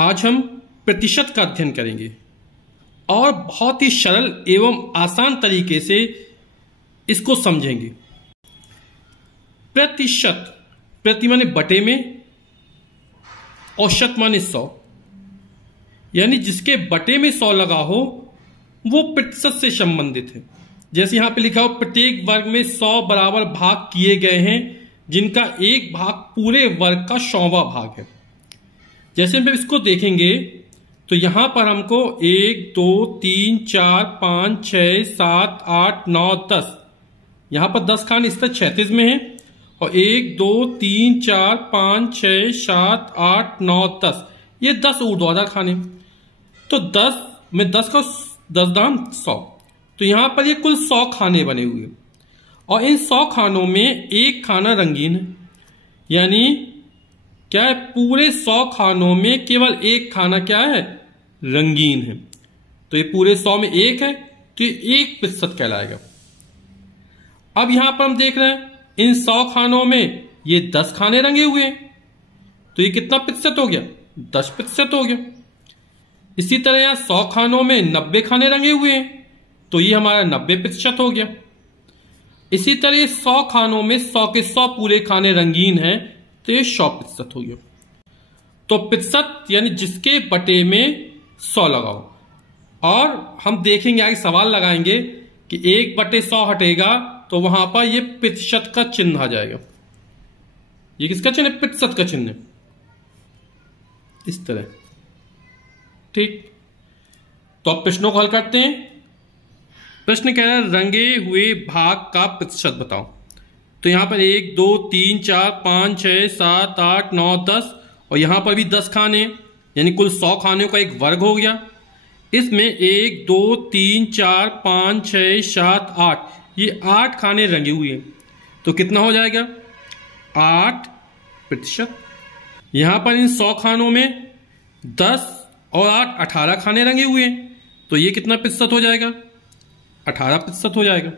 आज हम प्रतिशत का अध्ययन करेंगे और बहुत ही सरल एवं आसान तरीके से इसको समझेंगे। प्रतिशत, प्रति माने बटे में और शत माने 100, यानी जिसके बटे में 100 लगा हो वो प्रतिशत से संबंधित है। जैसे यहां पे लिखा हो प्रत्येक वर्ग में 100 बराबर भाग किए गए हैं जिनका एक भाग पूरे वर्ग का 100वां भाग है। जैसे हम इसको देखेंगे तो यहां पर हमको 1 2 3 4 5 6 7 8 9 10, यहां पर 10 खाने इस तरह 36 में है और 1 2 3 4 5 6 7 8 9 10, ये 10 ऊर्ध्वाधर खाने। तो 10 में 10 का 10 दाम 100, तो यहां पर ये कुल 100 खाने बने हुए और इन 100 खानों में एक खाना रंगीन है, यानी क्या है, पूरे 100 खानों में केवल एक खाना क्या है, रंगीन है। तो ये पूरे 100 में एक है तो ये 1% कहलाएगा। अब यहां पर हम देख रहे हैं इन 100 खानों में ये 10 खाने रंगे हुए हैं, तो ये कितना प्रतिशत हो गया, 10% हो गया। इसी तरह यहां 100 खानों में 90 खाने रंगे हुए हैं, तो ये हमारा 90% हो गया। इसी तरह 100 खानों में 100 के 100 पूरे खाने रंगीन हैं, तो ये 100% हो गया। तो प्रतिशत यानी जिसके बटे में 100 लगाओ। और हम देखेंगे आगे सवाल लगाएंगे कि 1/100 हटेगा तो वहां पर ये प्रतिशत का चिन्ह आ जाएगा। ये किसका चिन्ह है, प्रतिशत का चिन्ह, इस तरह। ठीक, तो अब प्रश्नों को हल करते हैं। प्रश्न कह रहा है रंगे हुए भाग का प्रतिशत बताओ। तो यहां पर 1 2 3 4 5 6 7 8 9 10 और यहां पर भी 10 खाने, यानी कुल 100 खानों का एक वर्ग हो गया। इसमें 1 2 3 4 5 6 7 8, ये 8 खाने रंगे हुए हैं, तो कितना हो जाएगा, 8%। यहां पर इन 100 खानों में 10 और 8 18 खाने रंगे हुए हैं, तो ये कितना प्रतिशत हो जाएगा, 18% हो जाएगा।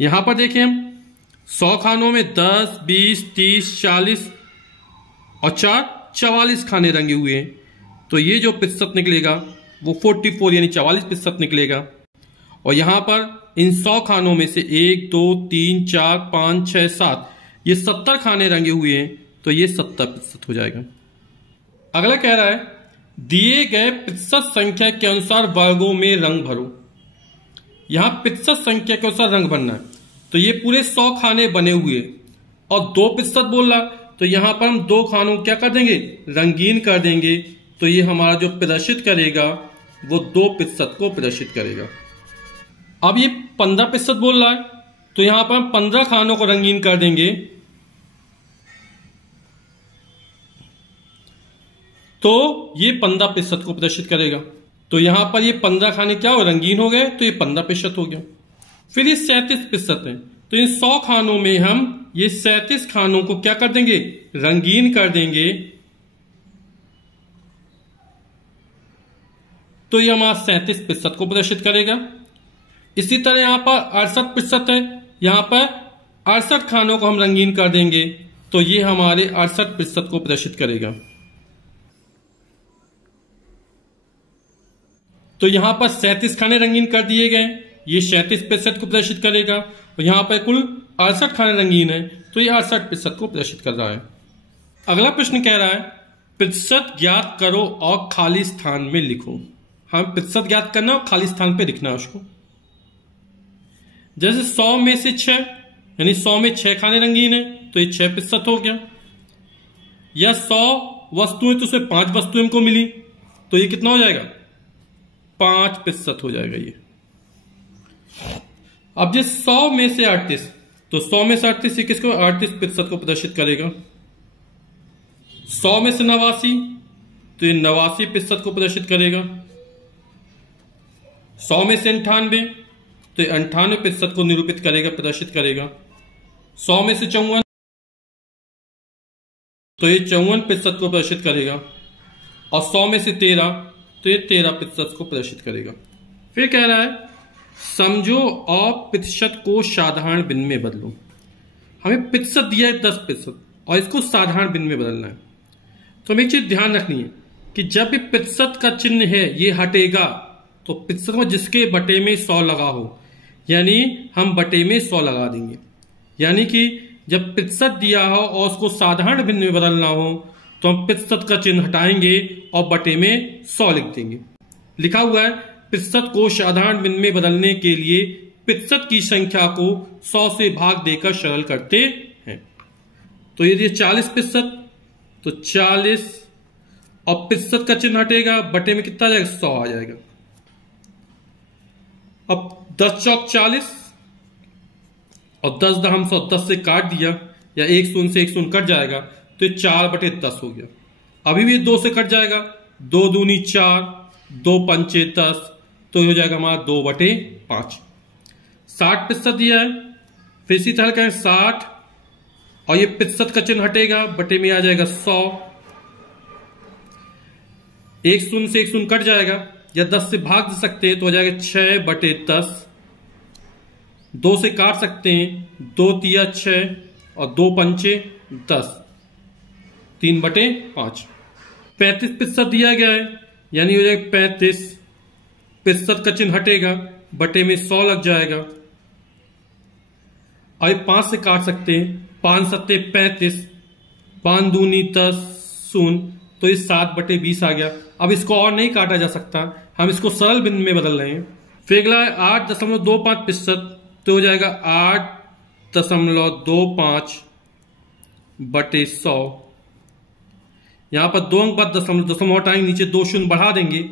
यहां पर देखें हम 100 खानों में 10 20 30 40 और 4 44 खाने रंगे हुए हैं, तो ये जो प्रतिशत निकलेगा वो 44 यानी 44% निकलेगा। और यहां पर इन 100 खानों में से 1 2 3 4 5 6 7, ये 70 खाने रंगे हुए हैं, तो ये 70% हो जाएगा। अगला कह रहा है दिए गए प्रतिशत संख्या के अनुसार वर्गों में रंग भरो। यहां प्रतिशत संख्या के अनुसार रंग भरना है, तो ये पूरे 100 खाने बने हुए और 2% बोल रहा, तो यहां पर हम 2 खानों क्या कर देंगे, रंगीन कर देंगे, तो ये हमारा जो प्रदर्शित करेगा वो 2% को प्रदर्शित करेगा। अब ये 15% बोल रहा है, तो यहां पर हम 15 खानों को रंगीन कर देंगे, तो ये 15% को प्रदर्शित करेगा। तो यहां पर ये 15 खाने क्या हो, रंगीन हो गए, तो ये 15% हो गया। फिर ये 37% है, तो इन 100 खानों में हम ये 37 खानों को क्या कर देंगे, रंगीन कर देंगे, तो ये हमारा 37% को प्रदर्शित करेगा। इसी तरह यहां पर 68% है, यहां पर 68 खानों को हम रंगीन कर देंगे, तो ये हमारे 68% को प्रदर्शित करेगा। तो यहां पर 37 खाने रंगीन कर दिए गए, ये 37% को प्रदर्शित करेगा। और यहां पर कुल 68 खाने रंगीन है, तो ये 68% को प्रदर्शित कर रहा है। अगला प्रश्न कह रहा है प्रतिशत ज्ञात करो और खाली स्थान में लिखो। हमें प्रतिशत ज्ञात करना और खाली स्थान पे लिखना है उसको। जैसे 100 में से 6, यानी 100 में 6 खाने रंगीन है, तो ये 6% हो गया। या 100 वस्तुएं, तो उसमें 5 वस्तुएं हमको मिली, तो ये कितना हो जाएगा, 5% हो जाएगा ये। अब जो 100 में से 38, तो 100 में से 38 किसको, 38% को प्रदर्शित करेगा। 100 में से 89, तो ये 89% को प्रदर्शित करेगा। 100 में से 98, तो ये 98% को निरूपित करेगा, प्रदर्शित करेगा। 100 में से 54, तो ये 54% को प्रदर्शित करेगा। और 100 में से 13, तो ये 13% को प्रदर्शित करेगा। फिर कह रहा है समझो और प्रतिशत को साधारण भिन्न में बदलो। हमें प्रतिशत दिया है 10% और इसको साधारण भिन्न में बदलना है। तो हमें एक चीज ध्यान रखनी है कि जब भी प्रतिशत का चिन्ह है ये हटेगा तो प्रतिशत में जिसके बटे में 100 लगा हो, यानी हम बटे में 100 लगा देंगे। यानी कि जब प्रतिशत दिया हो और उसको साधारण भिन्न में बदलना हो तो हम प्रतिशत का चिन्ह हटाएंगे और बटे में 100 लिख देंगे। लिखा हुआ है प्रतिशत को साधारण भिन्न में बदलने के लिए प्रतिशत की संख्या को 100 से भाग देकर सरल करते हैं। तो यदि 40% तो 40 और प्रतिशत का चिन्ह हटेगा, बटे में कितना आ जाएगा, 100 आ जाएगा। अब 10 चौक 40 और 10 दहम 100, 10 से काट दिया या 1 शून्य से 1 शून्य कट जाएगा तो 4/10 हो गया। अभी भी 2 से कट जाएगा, 2 दूनी 4, 2 पंचे 10, तो हो जाएगा हमारा 2/5। 60% दिया है, फिर इसी तरह कहें 60 और ये प्रतिशत का चिन्ह हटेगा, बटे में आ जाएगा 100। 1 शून्य से 1 शून्य कट जाएगा या 10 से भाग दे सकते हैं तो हो जाएगा 6/10। 2 से काट सकते हैं, 2 तिया 6 और 2 पंचे 10, 3/5। 35% दिया गया है, यानी हो जाएगा 35। प्रतिशत का चिन्ह हटेगा, बटे में 100 लग जाएगा। अब 5 से काट सकते हैं, 5 सत्ते 35, 5 दूनी 10 शून्य, तो ये 7/20 आ गया। अब इसको और नहीं काटा जा सकता, हम इसको सरल भिन्न में बदल रहे हैं। फिर अगला है 8.25%, तो हो जाएगा 8.25/100। यहां पर 2 अंक बाद दशमलव हटाएंगे, नीचे 2 शून्य बढ़ा देंगे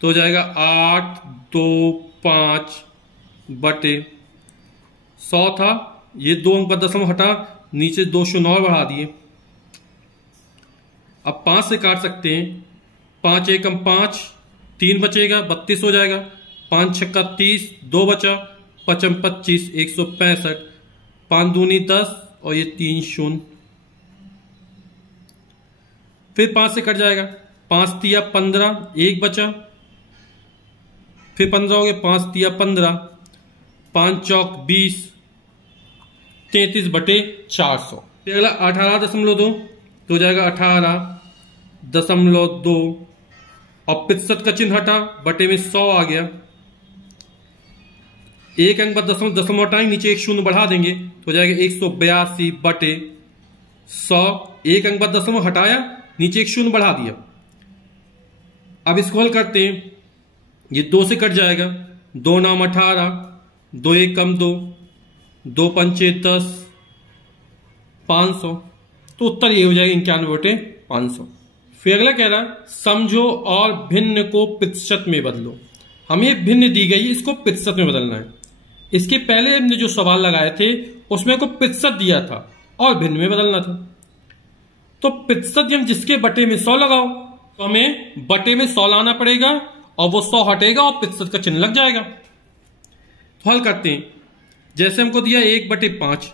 तो हो जाएगा 825/100 था। ये 2 अंक बाद दशमलव हटा, नीचे 2 शून्य और बढ़ा दिए। अब 5 से काट सकते हैं, 5 एकम 5, 3 बचेगा, 32 हो जाएगा। 5 छक्का 30, 2 बचा, 5 25, 165, 5 दूनी 10 और ये 3 शून्य। फिर 5 से कट जाएगा, 5 तिया 15, 1 बचा, फिर 15 हो गया, 5 तिया 15, 5 चौक 20, 33/400। फिर अगला 18.2 तो हो जाएगा 18.2 और प्रतिशत का चिन्ह हटा, बटे में 100 आ गया। 1 अंक बाद दशमलव हटाएंगे, नीचे 1 शून्य बढ़ा देंगे तो हो जाएगा 182/100। 1 अंक बाद दशमलव हटाया, नीचे 1 शून्य बढ़ा दिया। अब इसको हल करते हैं, ये 2 से कट जाएगा, 2 नाम 18, 2 एकम 2, 2 पंचे 10, 500, तो उत्तर ये हो जाएगा 91/500। फिर अगला कह रहा है समझो और भिन्न को प्रतिशत में बदलो। हमें भिन्न दी गई, इसको प्रतिशत में बदलना है। इसके पहले हमने जो सवाल लगाए थे उसमें को प्रतिशत दिया था और भिन्न में बदलना था। तो प्रतिशत हम जिसके बटे में 100 लगाओ तो हमें बटे में 100 लाना पड़ेगा और वो 100 हटेगा और प्रतिशत का चिन्ह लग जाएगा। तो हल करते हैं, जैसे हमको दिया 1/5,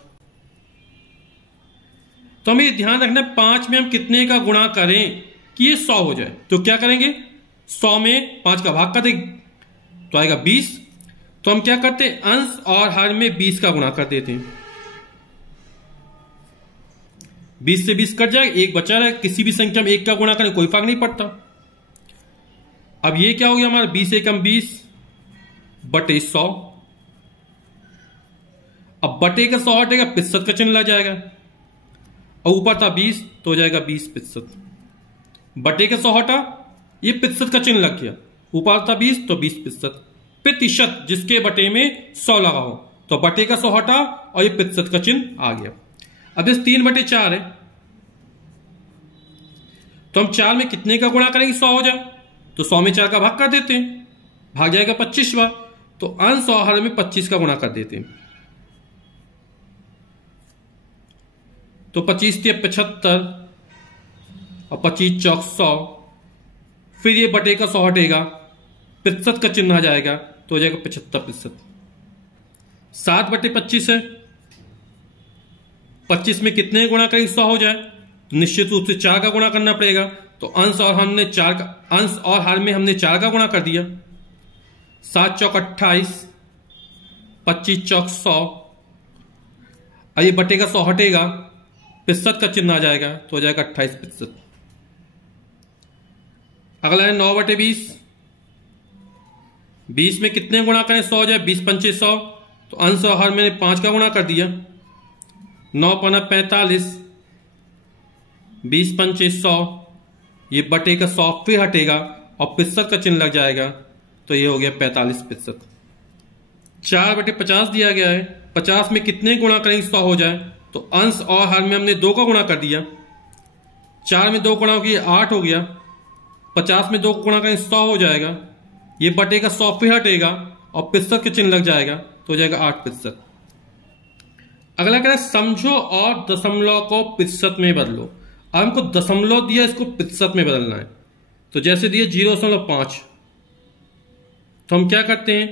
तो हमें ध्यान रखना 5 में हम कितने का गुणा करें कि ये 100 हो जाए। तो क्या करेंगे, 100 में 5 का भाग कर देंगे तो आएगा 20। तो हम क्या करते हैं, अंश और हर में 20 का गुणा कर देते हैं। 20 से 20 कट जाएगा, 1 बचा रहा है। किसी भी संख्या में 1 का गुणा करें कोई फर्क नहीं पड़ता। अब ये क्या हो गया हमारा, 20 एकम 20/100। अब बटे का 100 हटेगा, प्रतिशत का चिन्ह लग जाएगा और ऊपर था 20 तो हो जाएगा 20%। बटे का 100 हटा, ये प्रतिशत का चिन्ह लग गया, ऊपर था 20 तो 20%। प्रतिशत जिसके बटे में 100 लगा हो तो बटे का 100 हटा और ये प्रतिशत का चिन्ह आ गया। अब इस 3/4 है तो हम 4 में कितने का गुणा करेंगे 100 हो जाए, तो 100 में 4 का भाग कर देते हैं, भाग जाएगा 25 बार। तो अंश और हर में 25 का गुणा कर देते हैं, तो 25 × 75 और 25 चौक 100। फिर ये बटे का 100 हटेगा, प्रतिशत का चिन्ह आ जाएगा तो हो जाएगा 75%। 7/25 है, 25 में कितने गुणा करेंगे 100 हो जाए, तो निश्चित रूप से 4 का गुणा करना पड़ेगा। तो अंश और हर में हमने 4 का गुणा कर दिया। 7 चौक 28, 25 चौक 100, और ये बटे का 100 हटेगा, प्रतिशत का चिन्ह आ जाएगा तो हो जाएगा 28%। अगला है 9/20। 20 में कितने गुणा करें 100 हो जाए, 20 पंचे 100, तो अंश और हर मैंने 5 का गुणा कर दिया, 9 पना 45, 20 पंचे 100, ये बटे का 100 फिर हटेगा और प्रतिशत का चिन्ह लग जाएगा, तो ये हो गया 45%। 4/50 दिया गया है, 50 में कितने गुणा करेंगे 100 हो जाए, तो अंश और हर में हमने 2 का गुणा कर दिया, 4 में 2 गुणा हो गया 8 हो गया, 50 में 2 गुणा करेंगे 100 हो जाएगा, ये बटे का 100 फिर हटेगा और प्रतिशत के चिन्ह लग जाएगा, तो हो जाएगा 8%। अगला कह रहा है समझो और दशमलव को प्रतिशत में बदलो। अब हमको दशमलव दिया, इसको प्रतिशत में बदलना है, तो जैसे दिए 0.5, तो हम क्या करते हैं,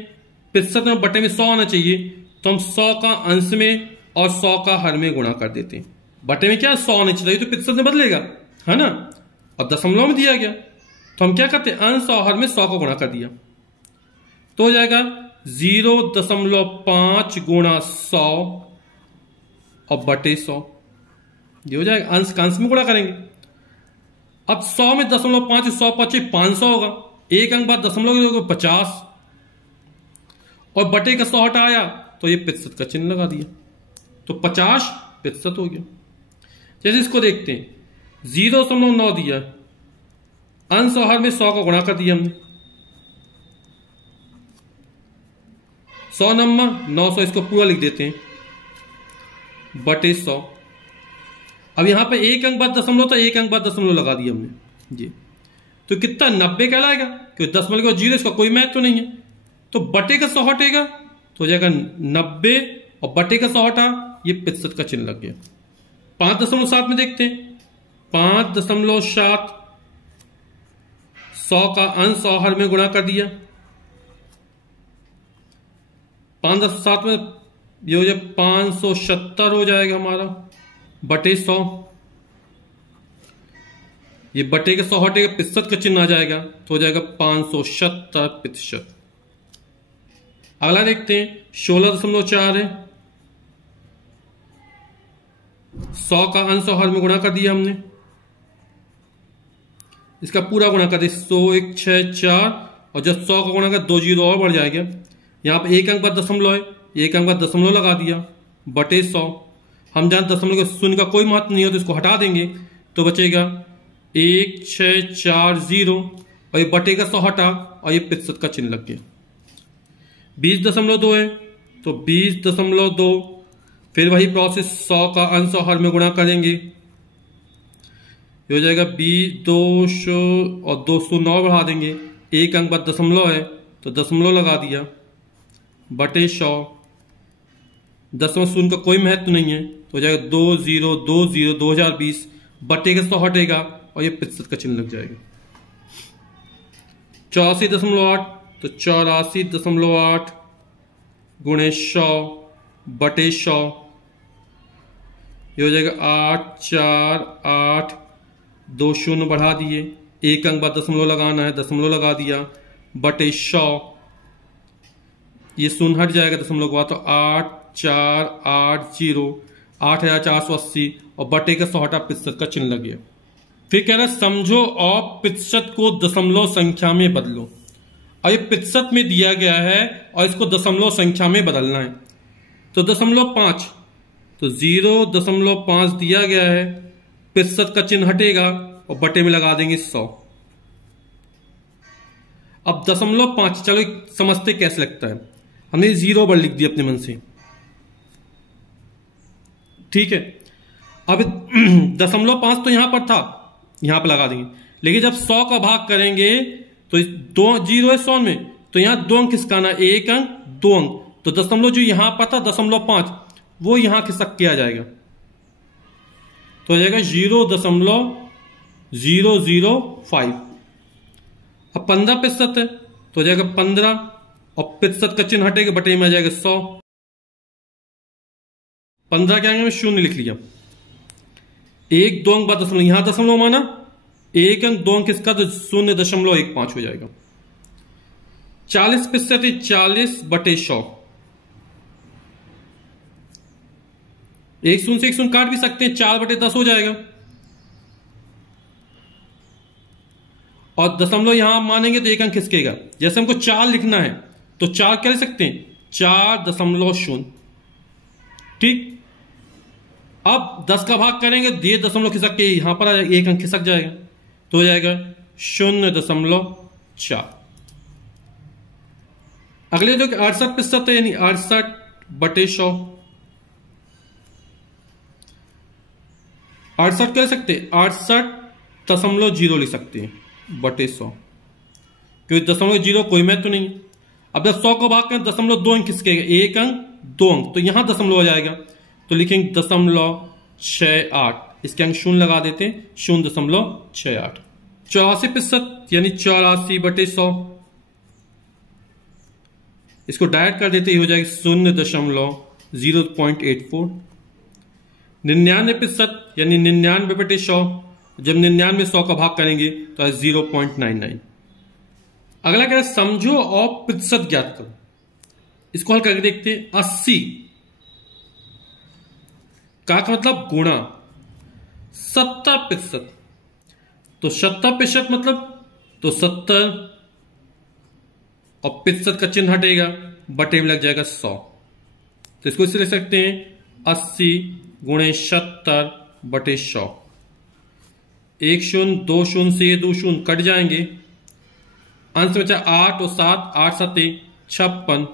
प्रतिशत में बटे में 100 आना चाहिए, तो हम 100 का अंश में और 100 का हर में गुणा कर देते हैं। बटे में क्या 100 आना चाहिए, तो प्रतिशत में बदलेगा, है ना, और दशमलव में दिया गया, तो हम क्या करते हैं, अंश और हर में 100 को गुणा कर दिया, तो हो जाएगा 0.5 गुणा 100 और बटे 100, ये हो जाएगा। अंश का अंश में गुणा करेंगे। अब 100 में 0.5, 100 पचे 500 होगा, एक अंक बाद दशमलव 50 और बटे का 100 हटाया, तो ये प्रतिशत का चिन्ह लगा दिया, तो 50% हो गया। जैसे इसको देखते हैं, 0.9 दिया, अंश और हर में 100 का गुणा कर दिया हमने, 100 नंबर 900, इसको पूरा लिख देते हैं, बटे 100। अब यहां पे एक अंक बाद दशमलव था, एक अंक बाद दशमलव लगा दिया हमने जी, तो कितना 90 कहलाएगा, क्योंकि दशमलव का 0 इसका कोई महत्व तो नहीं है, तो बटे का 100 हटेगा, तो हो जाएगा 90 और बटे का 100 हटा, ये प्रतिशत का चिन्ह लग गया। 5.7 में देखते हैं, 5.7, 100 का अंश और हर में गुणा कर दिया, 5.7 में ये हो जाए 570 हो जाएगा हमारा, बटे 100, ये बटे के 100 हटेगा, प्रतिशत का चिन्ह आ जाएगा, तो हो जाएगा 570%। अगला देखते हैं, 16.4 है, 100 का अंश और हर में गुणा कर दिया हमने, इसका पूरा गुणा कर दिया, 100 1 6 4, और जब 100 का गुणा कर 2 जीरो और बढ़ जाएगा, यहां पर एक अंक बाद दशमलव है, एक अंक बाद दशमलव लगा दिया, बटे 100। हम जानते दशमलव के शून्य का कोई महत्व नहीं हो, तो इसको हटा देंगे, तो बचेगा 1 6 4 0, और ये बटे का 100 हटा और ये प्रतिशत का चिन्ह लग गया। 20.2 है, तो 20.2, फिर वही प्रोसेस, 100 का अंश और हर में गुणा करेंगे, ये हो जाएगा 20 200 और 209 बढ़ा देंगे, एक अंक बाद दशमलव है, तो दशमलव लगा दिया, बटे 100, दशमलव शून्य का कोई महत्व नहीं है, तो हो जाएगा 2020 2020, बटे का 100 हटेगा और ये प्रतिशत का चिन्ह लग जाएगा। 84.8, तो 84.8 गुणे 100 बटे 100, ये हो जाएगा 8 4 8, 2 शून्य बढ़ा दिए, एक अंक बाद दशमलव लगाना है, दशमलव लगा दिया, बटे 100, ये शून्य हट जाएगा दशमलव के बाद, तो 8 4 8 0, 8480, और बटे का 100 हटा, प्रतिशत का चिन्ह लग गया। फिर कह रहा है समझो और प्रतिशत को दशमलव संख्या में बदलो। अब ये प्रतिशत में दिया गया है और इसको दशमलव संख्या में बदलना है, तो 0.5, तो 0.5 दिया गया है, प्रतिशत का चिन्ह हटेगा और बटे में लगा देंगे 100। अब 0.5, चलो समझते कैसे लगता है, हमने 0 लिख दिया अपने मन से, ठीक है। अब 0.5 तो यहां पर था, यहां पर लगा देंगे, लेकिन जब 100 का भाग करेंगे तो 2 0 है 100 में, तो यहां 2 अंक किसका आना, 1 अंक 2 अंक, तो दशमलव जो यहां पर था 0.5 वो यहां खिसक के आ जाएगा, तो हो जाएगा 0.005। अब 15% है, तो हो जाएगा 15, और प्रतिशत का चिन्ह हटेगा, बटे में आ जाएगा 100। 15 क्या आएंगे, शून्य लिख लिया, एक 2 अंक बाद दशमलव, यहां दशमलव माना, एक अंक 2 अंक किसका, तो 0.15 हो जाएगा। 40% है, 40 बटे 100, एक शून्य से एक शून्य काट भी सकते हैं, 4/10 हो जाएगा। और दशमलव यहां मानेंगे तो एक अंक खिसकेगा। जैसे हमको 4 लिखना है तो 4 क्या लिख सकते हैं, 4.0। ठीक, अब 10 का भाग करेंगे, ये दशमलव खिसक के यहां पर आ जाएगा, एक अंक खिसक जाएगा तो हो जाएगा 0.4। अगले जो 68% है यानी 68/100। 68 क्या लिख सकते हैं, 68.0 लिख सकते हैं बटे 100, क्योंकि 0.0 कोई महत्व तो नहीं है। अब जब 100 को भाग करें 0.2 अंक खिसकेगा, एक अंक 2 अंक, तो यहां दशमलव आ जाएगा तो लिखेंगे 0.68, इसके अंक 0 लगा देते हैं, 0.68। 84% यानी 84/100, इसको डायरेक्ट कर देते ही हो जाएगा 0.084। 99% यानी 99/100, जब 99 100 का भाग करेंगे तो 0.99। अगला कह रहा है समझो और प्रतिशत ज्ञात करो। इसको हल करके देखते हैं। 80 का मतलब गुणा 70%, तो 70% मतलब तो 70 और प्रतिशत का चिन्ह हटेगा, बटे में लग जाएगा 100। तो इसको इसे लिख सकते हैं 80 गुणे 70/100। 1 0 2 0 से ये 2 0 कट जाएंगे, अंश बचा 8 और 7, 8 7 56।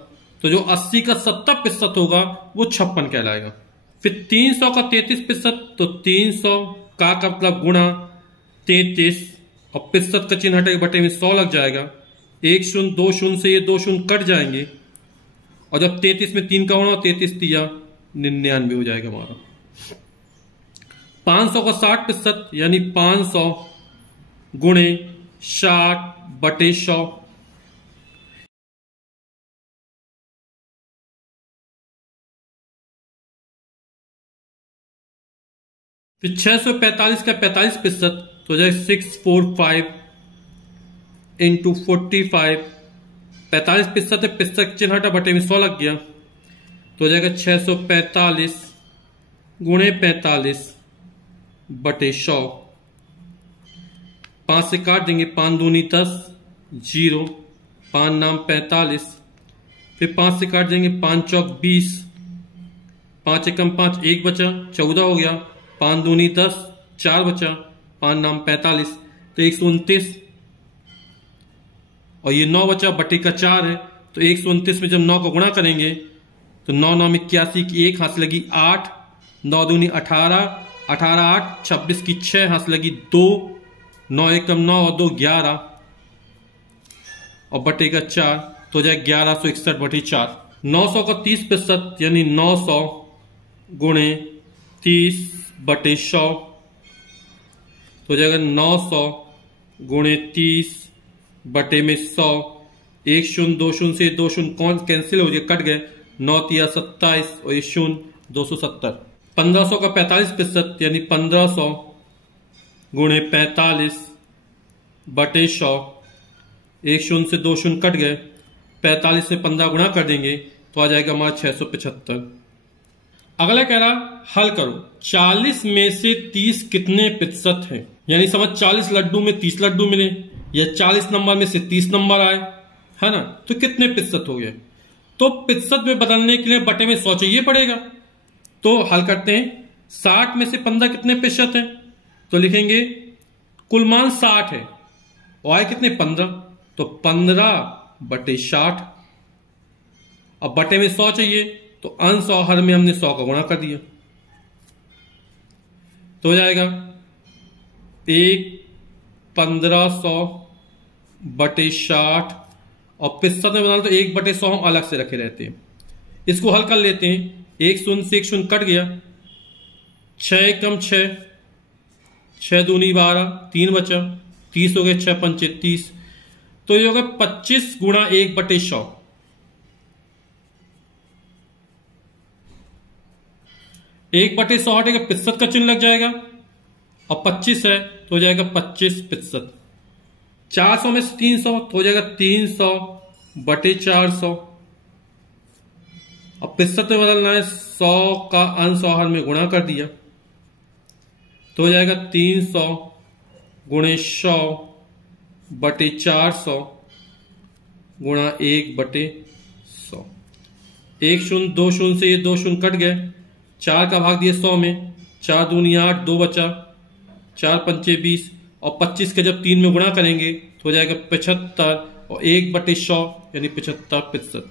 तो जो 80 का 70% होगा वो 56 कहलाएगा। फिर 300 का 33%, तो 300 का मतलब गुणा 33 और प्रतिशत का चिन्ह हटेगा, बटे में 100 लग जाएगा। 1 0 2 0 से ये 2 0 कट जाएंगे, और जब 33 में 3 का गुणा 33 3 99 हो जाएगा हमारा। 500 का 60% यानी 500 गुणे 60/100। फिर 645 का 45%, तो जाए 645 इंटू 45। 45% है, प्रतिशत चिन्ह हटा, बटे में 100 लग गया तो हो जाएगा 645 गुणे 45/100। 5 से काट देंगे, 5 दूनी 10, 0, 5 नाम 45। फिर 5 से काट देंगे, 5 चौक 20, 5 एकम 5, 1 बचा, 14 हो गया। 5 दूनी 10, 4 बचा, 5 नाम 45, तो 129। और ये 9 बचा, बटे का 4 है, तो 129 में जब 9 को गुणा करेंगे तो 9 9 81 की 1 हाथ लगी 8, 9 दूनी 18, 18 8 26 की 6 हाथ लगी 2, 9 एकम 9 और 2 11, और बटे का 4 तो हो जाए 1161/4। 900 का 30% यानी 900 गुणे 30/100, तो हो जाएगा 900 गुणे 30 बटे में 100। 1 0 2 0 से 2 0 कौन कैंसिल हो गए, कट गए, 9 3 27 और ये 0 270। 1500 का 45% यानी 1500 गुणे 45/100। 1 0 से 2 0 कट गए, 45 से 15 गुणा कर देंगे तो आ जाएगा हमारा 675। अगला कह रहा हल करो, 40 में से 30 कितने प्रतिशत है। यानी समझ 40 लड्डू में 30 लड्डू मिले, या 40 नंबर में से 30 नंबर आए, है ना, तो कितने प्रतिशत हो गए। तो प्रतिशत में बदलने के लिए बटे में 100 चाहिए पड़ेगा। तो हल करते हैं। 60 में से 15 कितने प्रतिशत है, तो लिखेंगे कुल मान 60 है और आए कितने 15, तो 15/60। अब बटे में 100 चाहिए, तो अंश और हर में हमने 100 का गुणा कर दिया, तो हो जाएगा 1500/60। और प्रतिशत में बना तो 1/100 हम अलग से रखे रहते हैं। इसको हल कर लेते हैं। 1 0 से 1 0 कट गया, 6 एकम 6, 6 दूनी 12, 3 बचा, 30 हो गए, 6 पंचे 30, तो ये होगा 25 गुणा 1/100। 1/100 हटेगा, प्रतिशत का चिन्ह लग जाएगा, और 25 है तो हो जाएगा 25%। 400 में से 300 तो हो जाएगा 300/400। अब प्रतिशत में बदलना है, 100 100 का अंश और हर में गुणा कर दिया तो हो जाएगा 300 गुणे 100 बटे 400 गुणा 1/100। 1 शून्य 2 शून्य से ये 2 शून्य कट गए, 4 का भाग दिए 100 में, 4 दूनी 8, 2 बचा, 4 पंचे 20 और 25 के जब 3 में गुणा करेंगे तो हो जाएगा 75 और 1/100 यानी 75%।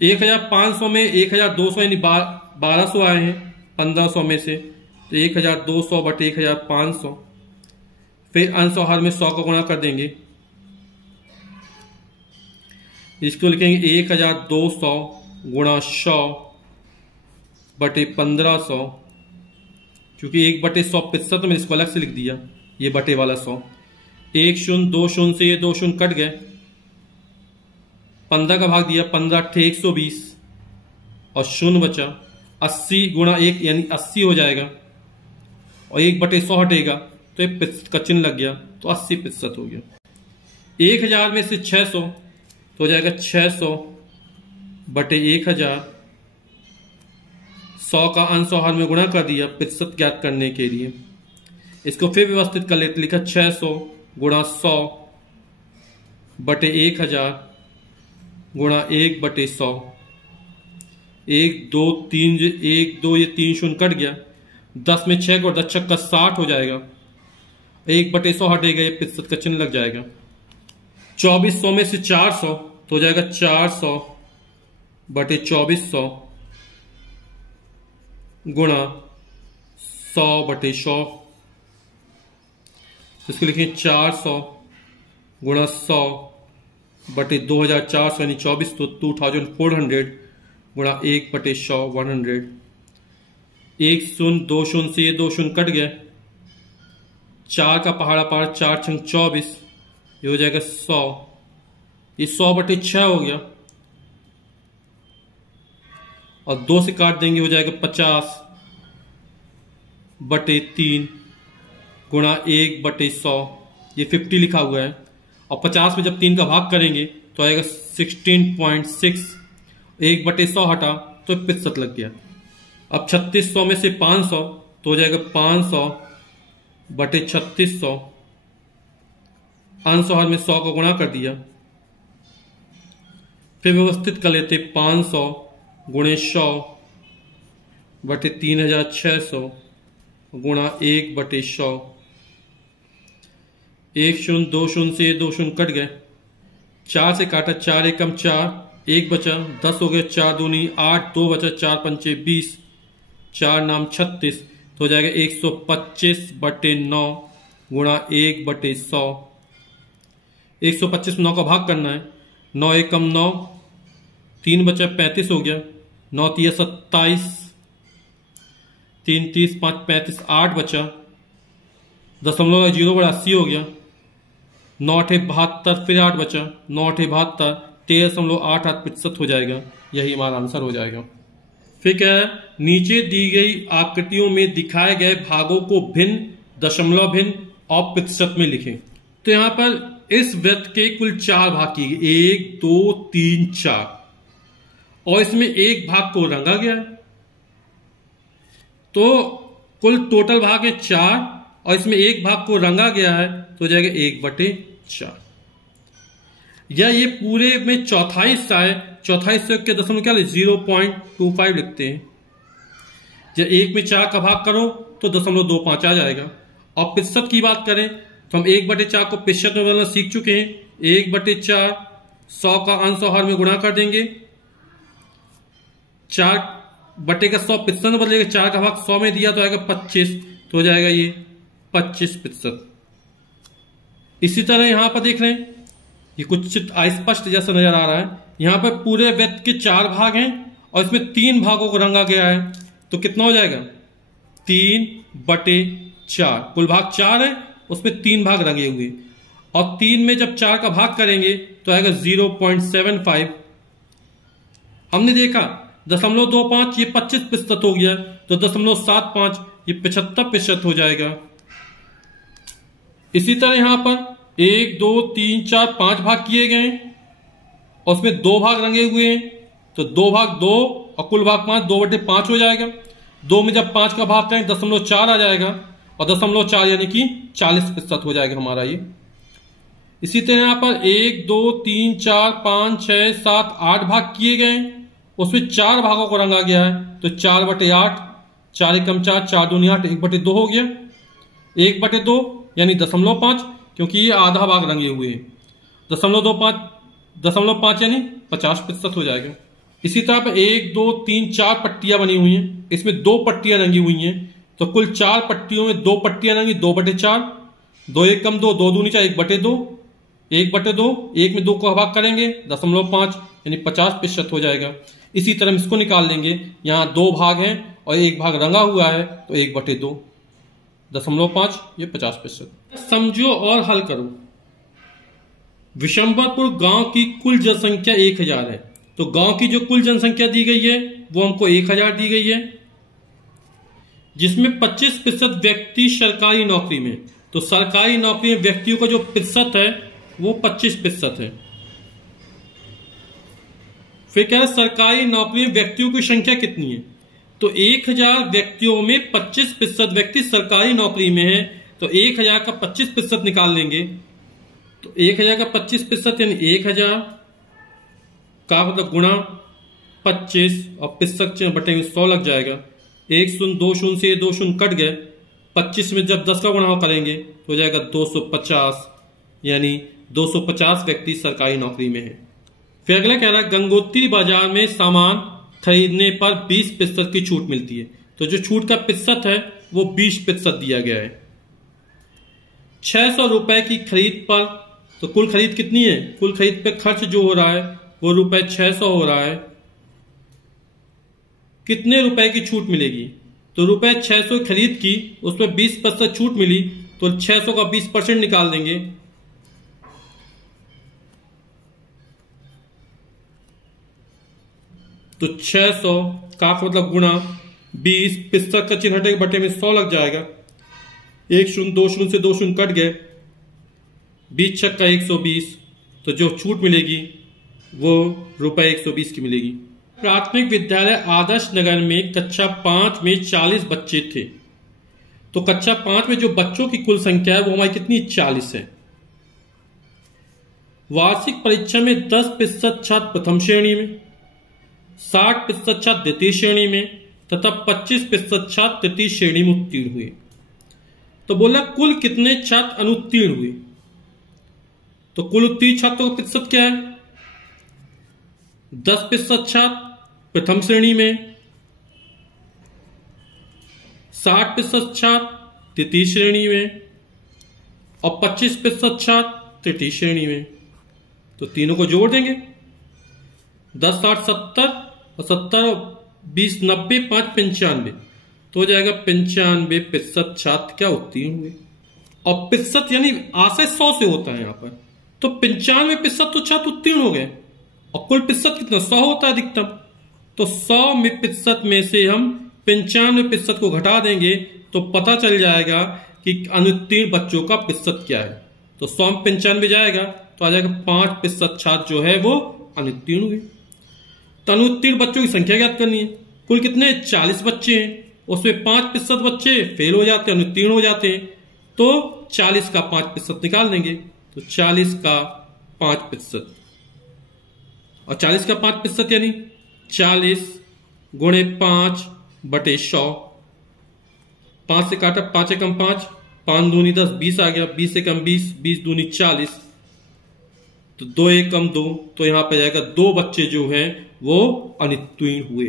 1500 में 1200 यानी 1200 आए हैं 1500 में से, तो 1200 बटे 1500। फिर अंश और हर में 100 का गुणा कर देंगे, इसको लिखेंगे 1200 गुणा 100 बटे 1500, क्योंकि 1/100% मैंने इसको अलग से लिख दिया, ये बटे वाला 100। 1 शून्य 2 शून्य से ये 2 शून्य कट गए, 15 का भाग दिया, 15 × 120 और शून्य बचा, 80 गुणा 1 यानी 80 हो जाएगा और 1/100 हटेगा तो एक प्रतिशत का चिन्ह लग गया तो 80% हो गया। 1000 में से 600 तो हो जाएगा 600 बटे 1000। 100 का अंश और हर में गुणा कर दिया प्रतिशत ज्ञात करने के लिए। इसको फिर व्यवस्थित कर लेते, लिखा 600 गुणा 100 बटे 1000 गुणा 1/100। 1 2 3 1 2 ये 3 शून्य कट गया, 10 में 6 को 10 का 60 हो जाएगा, 1/100 हटेगा, ये प्रतिशत का चिन्ह लग जाएगा। 2400 में से 400 तो हो जाएगा 400 बटे 2400 गुणा 100/100। तो इसको लिखें 400 गुणा 100 बटे 2400 यानी 24 तो 2400 गुणा 1/100 100। 1 शून्य 2 शून्य से ये 2 शून्य कट गए, 4 का पहाड़ा पहाड़ 4 × 24 ये हो जाएगा 100, ये 100/6 हो गया और 2 से काट देंगे हो जाएगा 50/3 गुणा 1/100। ये 50 लिखा हुआ है और 50 में जब 3 का भाग करेंगे तो आएगा 16.6। 1/100 हटा तो प्रतिशत लग गया। अब 3600 में से 500 तो हो जाएगा 500 बटे 3600। अंश और हर में 100 को गुणा कर दिया, फिर व्यवस्थित कर लेते 500 गुणे 100 बटे 3600 गुणा 1/100। 1 शून्य 2 शून्य से 2 शून्य कट गए, 4 से काटा, 4 × 1 = 4, 1 बचा, 10 हो गया, 4 दूनी 8, 2 बचा, 4 पंचे 20, 4 नाम 36 तो हो जाएगा 125/9 गुणा 1/100। 125 में 9 का भाग करना है, 9 × 1 = 9, 3 बचा, 35 हो गया, 9 × 3 = 27, 3 × 30 = 5 35, 8 बचा, 0.0 80 हो गया, 9 × 8 = 72, फिर 8 बचा, 9 × 8 = 72, 13.88% हो जाएगा। यही हमारा आंसर हो जाएगा। फिर क्या है, नीचे दी गई आकृतियों में दिखाए गए भागों को भिन्न, दशमलव भिन्न और प्रतिशत में लिखें। तो यहां पर इस वृत्त के कुल 4 भाग किए गए, 1 2 3 4, और इसमें एक भाग को रंगा गया है, तो कुल टोटल भाग है 4 और इसमें एक भाग को रंगा गया है तो हो जाएगा 1/4। या ये पूरे में चौथाई हिस्सा है, चौथाई हिस्से के दशमलव क्या 0.25 लिखते हैं। जब 1 में 4 का भाग करो तो 0.25 आ जाएगा। और प्रतिशत की बात करें तो हम 1/4 को प्रतिशत में बदलना सीख चुके हैं। 1/4 100 का अंश और हर में गुणा कर देंगे, 4 बटे का 100 प्रतिशत में बदलेगा, 4 का भाग 100 में दिया तो आएगा 25, तो हो जाएगा ये 25%। इसी तरह यहां पर देख रहे हैं, ये कुछ अस्पष्ट जैसा नजर आ रहा है। यहां पर पूरे वृत्त के 4 भाग हैं और इसमें 3 भागों को रंगा गया है, तो कितना हो जाएगा 3/4। कुल भाग 4 है, उसमें 3 भाग रंगे हुए, और 3 में जब 4 का भाग करेंगे तो आएगा 0.75। हमने देखा 0.25 ये 25% हो गया, तो 0.75 ये 75% हो जाएगा। इसी तरह यहां पर 1 2 3 4 5 भाग किए गए और उसमें 2 भाग रंगे हुए हैं, तो 2 भाग 2 और कुल भाग 5, 2/5 हो जाएगा। 2 में जब 5 का भाग करें 0.4 आ जाएगा और 0.4 यानी कि 40% हो जाएगा हमारा ये। इसी तरह यहाँ पर 1, 2, 3, 4, 5, 6, 7, 8 भाग किए गए, उसमें 4 भागों को रंगा गया है, तो 4/8, 4 एकम 4, 4 दूनी 8, 1/2 हो गया। 1/2 यानी 0.5, क्योंकि ये आधा भाग रंगे हुए हैं। 0.5 यानी 50% हो जाएगा। इसी तरह पर 1, 2, 3, 4 पट्टियां बनी हुई हैं, इसमें 2 पट्टियां रंगी हुई हैं, तो कुल 4 पट्टियों में 2 पट्टियां रंगी, 2/4, 2 एकम 2, 2 दूनी 4, 1/2, 1/2, 1 में 2 को भाग करेंगे 0.5 यानी 50% हो जाएगा। इसी तरह हम इसको निकाल लेंगे, यहाँ 2 भाग हैं और 1 भाग रंगा हुआ है, तो 1/2, 0.5 ये 50%। समझो और हल करो। विशंबरपुर गांव की कुल जनसंख्या 1000 है, तो गांव की जो कुल जनसंख्या दी गई है वो हमको 1000 दी गई है, जिसमें 25% व्यक्ति सरकारी नौकरी में, तो सरकारी नौकरी में व्यक्तियों का जो प्रतिशत है वो 25% है। फिर क्या है, सरकारी नौकरी में व्यक्तियों की संख्या कितनी है, तो 1000 व्यक्तियों में 25% व्यक्ति सरकारी नौकरी में है, तो 1000 का 25% निकाल लेंगे, तो 1000 का 25% यानी 1000 का मतलब गुणा 25 और 25 बटे में 100 लग जाएगा। 1 शून्य 2 शून्य से 2 शून्य कट गए, 25 में जब 10 का गुणा करेंगे तो हो जाएगा 250, यानी 250 व्यक्ति सरकारी नौकरी में है। फिर अगला कह रहा है गंगोत्री बाजार में सामान खरीदने पर 20% की छूट मिलती है, तो जो छूट का प्रतिशत है वो 20% दिया गया है। 600 रुपए की खरीद पर, तो कुल खरीद कितनी है, कुल खरीद पे खर्च जो हो रहा है वो रुपए 600 हो रहा है। कितने रुपए की छूट मिलेगी, तो रुपए 600 खरीद की, उसमें 20% छूट मिली, तो 600 का 20% निकाल देंगे, तो 600 का मतलब गुणा 20, 65 का चिन्ह हटेगा, बटे में 100 लग जाएगा। 1 शून्य 2 शून्य से 2 शून्य कट गए, 20 छक्का 120, तो जो छूट मिलेगी वो रुपए 120 की मिलेगी। प्राथमिक विद्यालय आदर्श नगर में कक्षा 5 में 40 बच्चे थे, तो कक्षा 5 में जो बच्चों की कुल संख्या है वो हमारी कितनी, 40 है। वार्षिक परीक्षा में 10% छात्र प्रथम श्रेणी में, 60% छात्र द्वितीय श्रेणी में तथा 25% छात्र तृतीय श्रेणी में उत्तीर्ण हुए। तो बोला कुल कितने छात्र अनुत्तीर्ण हुए, तो कुल उत्तीर्ण छात्रों का प्रतिशत क्या है, 10% छात्र प्रथम श्रेणी में, 60% छात्र तृतीय श्रेणी में और 25% छात्र तृतीय श्रेणी में। तो तीनों को जोड़ देंगे, 10, 60, 70 और 70, 20, 90, 5, 95, तो हो जाएगा 95% छात्र क्या उत्तीर्ण हुए। और प्रतिशत यानी आशय 100 से होता है यहाँ पर, तो 95% तो छात्र उत्तीर्ण हो गए और कुल प्रतिशत कितना, 100 होता है अधिकतम, तो 100 में प्रतिशत में से हम 95% को घटा देंगे तो पता चल जाएगा कि अनुत्तीर्ण बच्चों का प्रतिशत क्या है। तो 100 में 95 जाएगा तो आ जाएगा 5% छात्र जो है वो अनुत्तीर्ण हुए। तो अनुत्तीर्ण बच्चों की संख्या ज्ञात करनी है, कुल कितने, 40 बच्चे हैं, उसमें 5% बच्चे फेल हो जाते हैं, अनुत्तीर्ण हो जाते हैं, तो 40 का 5% निकाल देंगे, तो 40 का 5% और 40 का 5% यानी 40 गुणे 5 बटे 100, 5 से काटा, 5 एकम 5, 5 दूनी 10, 20 आ गया, 20 एकम 20, 20 दूनी 40, तो 2 एकम 2, तो यहां पे जाएगा 2 बच्चे जो हैं वो अनुत्तीर्ण हुए।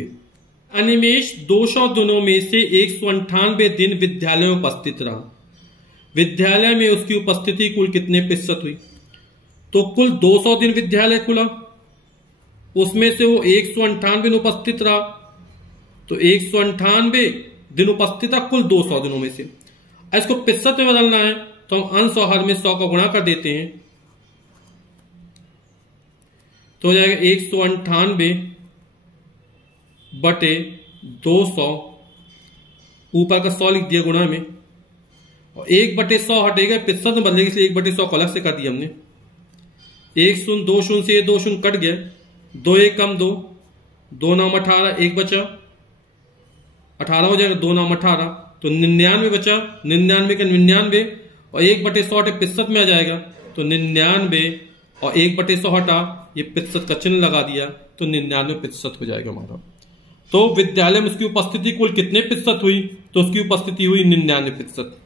अनिमेश 200 दिनों में से 198 दिन विद्यालय में उपस्थित रहा, विद्यालय में उसकी उपस्थिति कुल कितने प्रतिशत हुई, तो कुल 200 दिन विद्यालय खुला, उसमें से वो 198 दिन उपस्थित रहा, तो 198 दिन उपस्थित था कुल 200 दिनों में से। इसको प्रतिशत में बदलना है तो हम अंश और हर में 100 का गुणा कर देते हैं, तो हो जाएगा 198 बटे 200, ऊपर का 100 लिख दिया गुणा में, और 1/100 हटेगा, प्रतिशत में बदलेगा इसलिए 1/100 को अलग से कर दिया हमने। 1 शून्य 2 शून्य से 2 शून्य कट गया, 2 एकम 2, 2 नाम 18, 1 बचा, 18 हो जाएगा, 2 नाम 18, तो 99 बचा, 99 का 99 और 1/100 65 में आ जाएगा, तो 99 और 1/100 हटा, ये 65 का चिन्ह लगा दिया, तो 99% हो जाएगा हमारा। तो विद्यालय में उसकी उपस्थिति कुल कितने प्रतिशत हुई, तो उसकी उपस्थिति हुई 99%।